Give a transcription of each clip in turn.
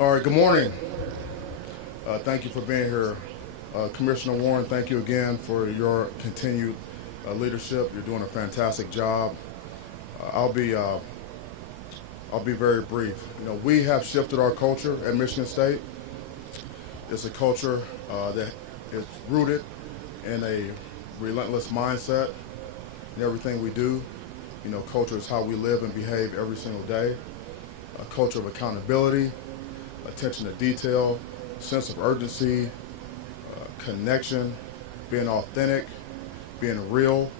All right, good morning. Thank you for being here. Commissioner Warren, thank you again for your continued leadership. You're doing a fantastic job. Uh, I'll be uh, I'll be very brief. We have shifted our culture at Michigan State. It's a culture that is rooted in a relentless mindset in everything we do. Culture is how we live and behave every single day. A culture of accountability, attention to detail, sense of urgency, connection, being authentic, being real,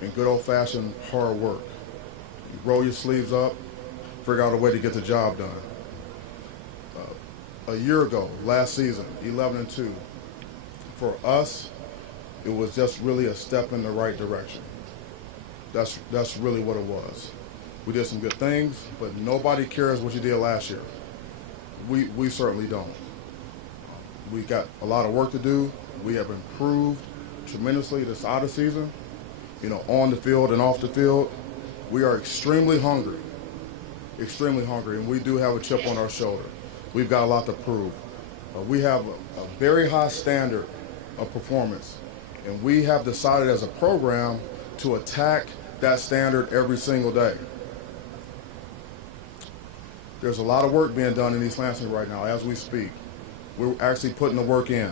and good old-fashioned hard work. You roll your sleeves up, figure out a way to get the job done. A year ago, last season, 11-2, for us, it was just really a step in the right direction. That's really what it was. We did some good things, but nobody cares what you did last year. We certainly don't. We got a lot of work to do. We have improved tremendously this out of season, on the field and off the field. We are extremely hungry, and we do have a chip on our shoulder. We've got a lot to prove. We have a very high standard of performance, and we have decided as a program to attack that standard every single day. There's a lot of work being done in East Lansing right now as we speak. We're actually putting the work in.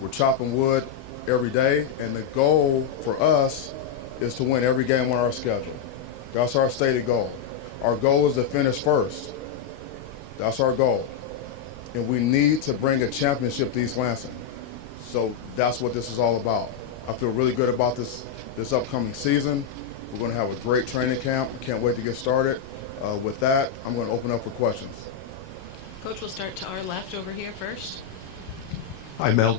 We're chopping wood every day, and the goal for us is to win every game on our schedule. That's our stated goal. Our goal is to finish first. That's our goal. And we need to bring a championship to East Lansing. So that's what this is all about. I feel really good about this upcoming season. We're going to have a great training camp. Can't wait to get started. With that, I'm going to open up for questions. Coach, we'll start to our left over here first. Hi, Mel.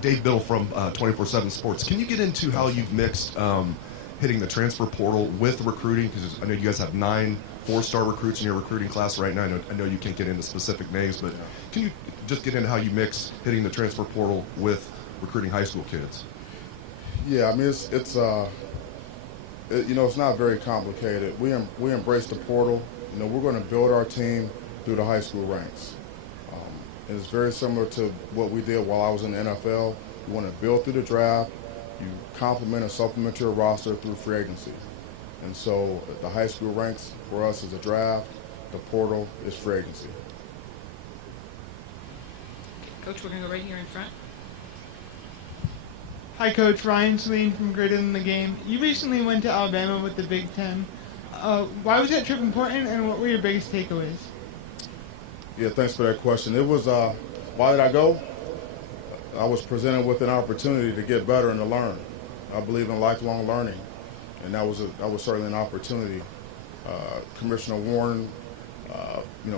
Dave Biddle from 24/7 Sports. Can you get into how you've mixed hitting the transfer portal with recruiting? Because I know you guys have 9 4-star recruits in your recruiting class right now. I know you can't get into specific names, but can you just get into how you mix hitting the transfer portal with recruiting high school kids? Yeah, I mean, it's not very complicated. We embrace the portal. We're going to build our team through the high school ranks. And it's very similar to what we did while I was in the NFL. You want to build through the draft. You complement and supplement your roster through free agency. And so the high school ranks for us is a draft. The portal is free agency. Coach, we're going to go right here in front. Hi, Coach. Ryan Swain from Greater Than the Game. You recently went to Alabama with the Big Ten. Why was that trip important, and what were your biggest takeaways? Yeah, thanks for that question. It was, why did I go? I was presented with an opportunity to get better and to learn. I believe in lifelong learning, and that was certainly an opportunity. Commissioner Warren,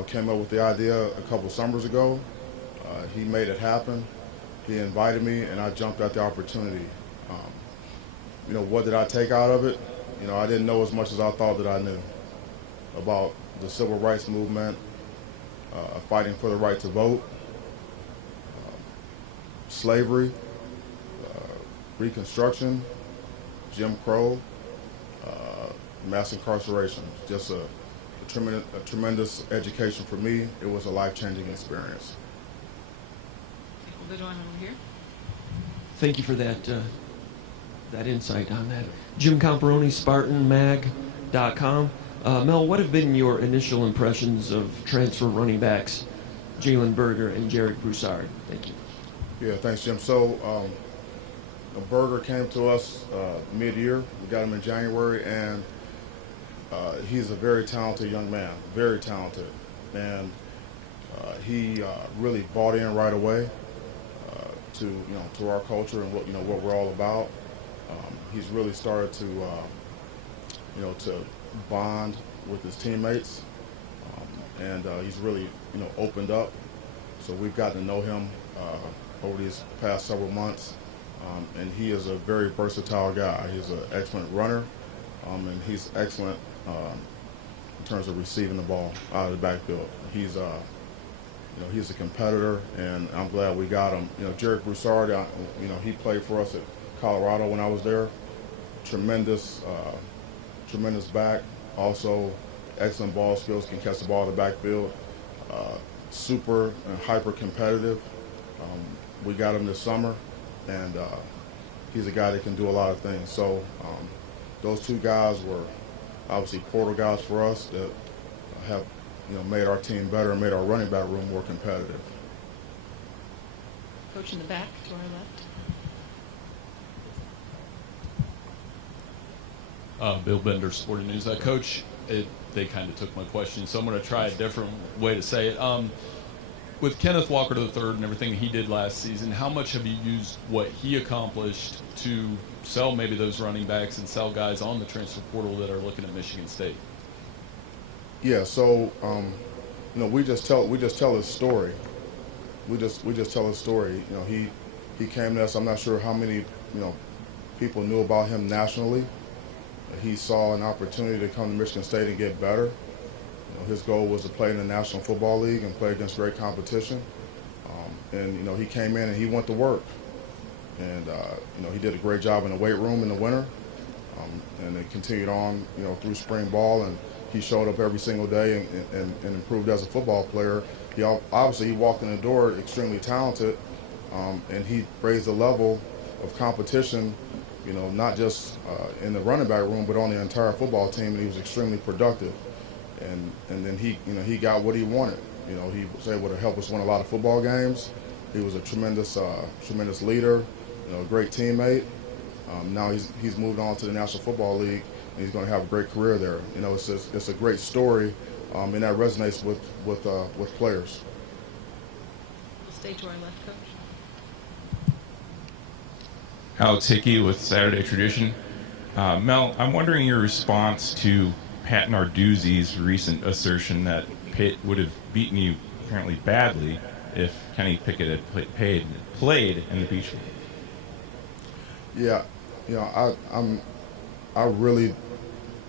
came up with the idea a couple summers ago. He made it happen. He invited me, and I jumped at the opportunity. What did I take out of it? I didn't know as much as I thought that I knew about the civil rights movement, fighting for the right to vote, slavery, Reconstruction, Jim Crow, mass incarceration. Just a tremendous education for me. It was a life-changing experience. We'll go on over here. Thank you for that insight on that. Jim Comparoni, SpartanMag.com. Mel, what have been your initial impressions of transfer running backs Jalen Berger and Jarek Broussard? Thank you. Yeah, thanks, Jim. So Berger came to us mid-year. We got him in January, and he's a very talented young man, very talented. And he really bought in right away to our culture and what we're all about. He's really started to bond with his teammates, and he's really opened up. So we've gotten to know him over these past several months, and he is a very versatile guy. He's an excellent runner, and he's excellent in terms of receiving the ball out of the backfield. He's a competitor, and I'm glad we got him. Jarek Broussard, he played for us at Colorado when I was there. Tremendous back. Also, excellent ball skills, can catch the ball in the backfield. super and hyper competitive. We got him this summer, and he's a guy that can do a lot of things. So those two guys were obviously portal guys for us that have made our team better and made our running back room more competitive. Coach in the back to our left. Bill Bender, Sporting News. Coach, they kind of took my question, so I'm going to try a different way to say it. With Kenneth Walker III and everything he did last season, how much have you used what he accomplished to sell maybe those running backs and sell guys on the transfer portal that are looking at Michigan State? Yeah, so we just tell his story. We just tell his story. He came to us. I'm not sure how many people knew about him nationally. He saw an opportunity to come to Michigan State and get better. His goal was to play in the National Football League and play against great competition. And he came in and he went to work. And he did a great job in the weight room in the winter. And it continued on through spring ball, and he showed up every single day and improved as a football player. He walked in the door extremely talented, and he raised the level of competition, not just in the running back room, but on the entire football team, and he was extremely productive. And then he got what he wanted. He was able to help us win a lot of football games. He was a tremendous leader, a great teammate. Now he's moved on to the National Football League, and he's going to have a great career there. It's a great story, and that resonates with players. We'll stay to our left, Coach. Alex Hickey with Saturday Tradition. Mel, I'm wondering your response to Pat Narduzzi's recent assertion that Pitt would have beaten you apparently badly if Kenny Pickett had played in the Beach Bowl. Yeah, I really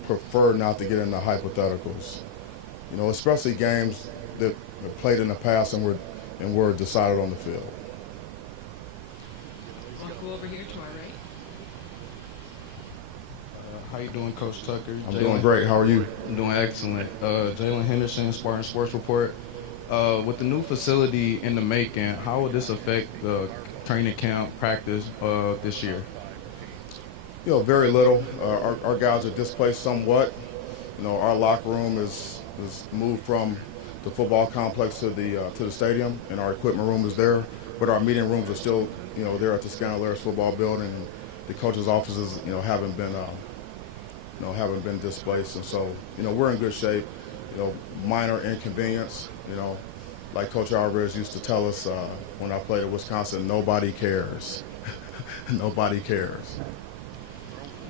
prefer not to get into hypotheticals. Especially games that were played in the past and were decided on the field. We'll go over here to our right. How you doing, Coach Tucker? I'm doing great. How are you? I'm doing excellent. Jalen Henderson, Spartan Sports Report. With the new facility in the making, how will this affect the training camp practice this year? Very little. Our guys are displaced somewhat. Our locker room is moved from the football complex to the stadium, and our equipment room is there. But our meeting rooms are still, there at the Scandalaris football building. And the coaches' offices, haven't been displaced, and so we're in good shape. Minor inconvenience. Like Coach Alvarez used to tell us when I played at Wisconsin, nobody cares. Nobody cares.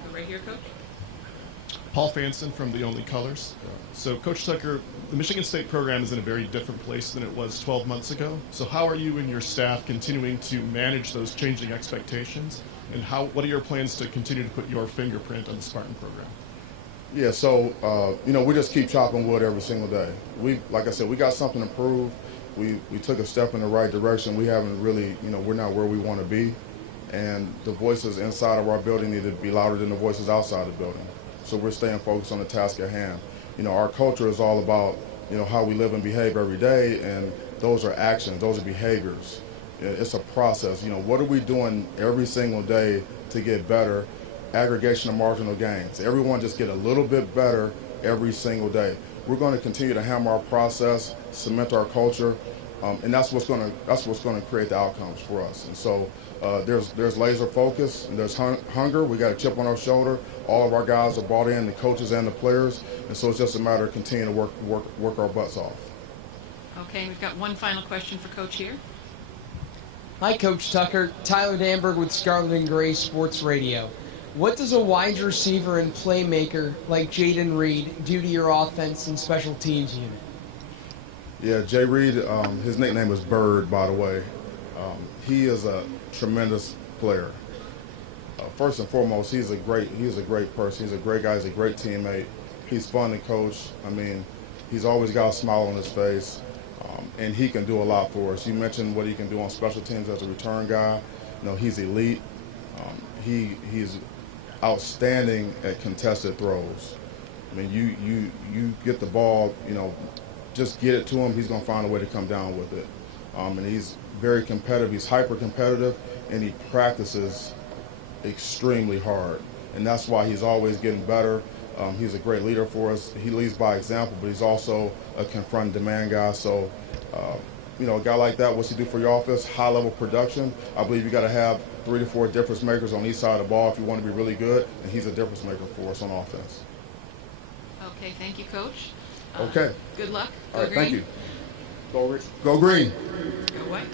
Go right here, Coach. Paul Fanson from The Only Colors. So, Coach Tucker, the Michigan State program is in a very different place than it was 12 months ago. So how are you and your staff continuing to manage those changing expectations? And what are your plans to continue to put your fingerprint on the Spartan program? Yeah, so, we just keep chopping wood every single day. Like I said, we got something to prove. We took a step in the right direction. We haven't really, we're not where we want to be. And the voices inside of our building need to be louder than the voices outside the building. So we're staying focused on the task at hand. Our culture is all about, how we live and behave every day, and those are actions, those are behaviors. It's a process. What are we doing every single day to get better? Aggregation of marginal gains. Everyone just get a little bit better every single day. We're going to continue to hammer our process, cement our culture, and that's what's going to create the outcomes for us. And so there's laser focus and there's hunger. We got a chip on our shoulder. All of our guys are bought in, the coaches and the players, and so it's just a matter of continuing to work our butts off. Okay, we've got one final question for Coach here. Hi, Coach Tucker. Tyler Danberg with Scarlet and Gray Sports Radio. What does a wide receiver and playmaker like Jaden Reed do to your offense and special teams unit? Yeah, Jay Reed, his nickname is Bird, by the way. He is a tremendous player. First and foremost, he's a great person. He's a great guy. He's a great teammate. He's fun to coach. He's always got a smile on his face, and he can do a lot for us. You mentioned what he can do on special teams as a return guy. He's elite. He's outstanding at contested throws. You get the ball, just get it to him, he's going to find a way to come down with it. And he's very competitive. He's hyper competitive, and he practices extremely hard. And that's why he's always getting better. He's a great leader for us. He leads by example, but he's also a confront demand guy. So, you know, a guy like that, what's he do for your offense? High level production. I believe you got to have 3 to 4 difference makers on each side of the ball if you want to be really good. And he's a difference maker for us on offense. Okay, thank you, Coach. Okay. Good luck. All right, Go thank Green. you. Go Green. Go White.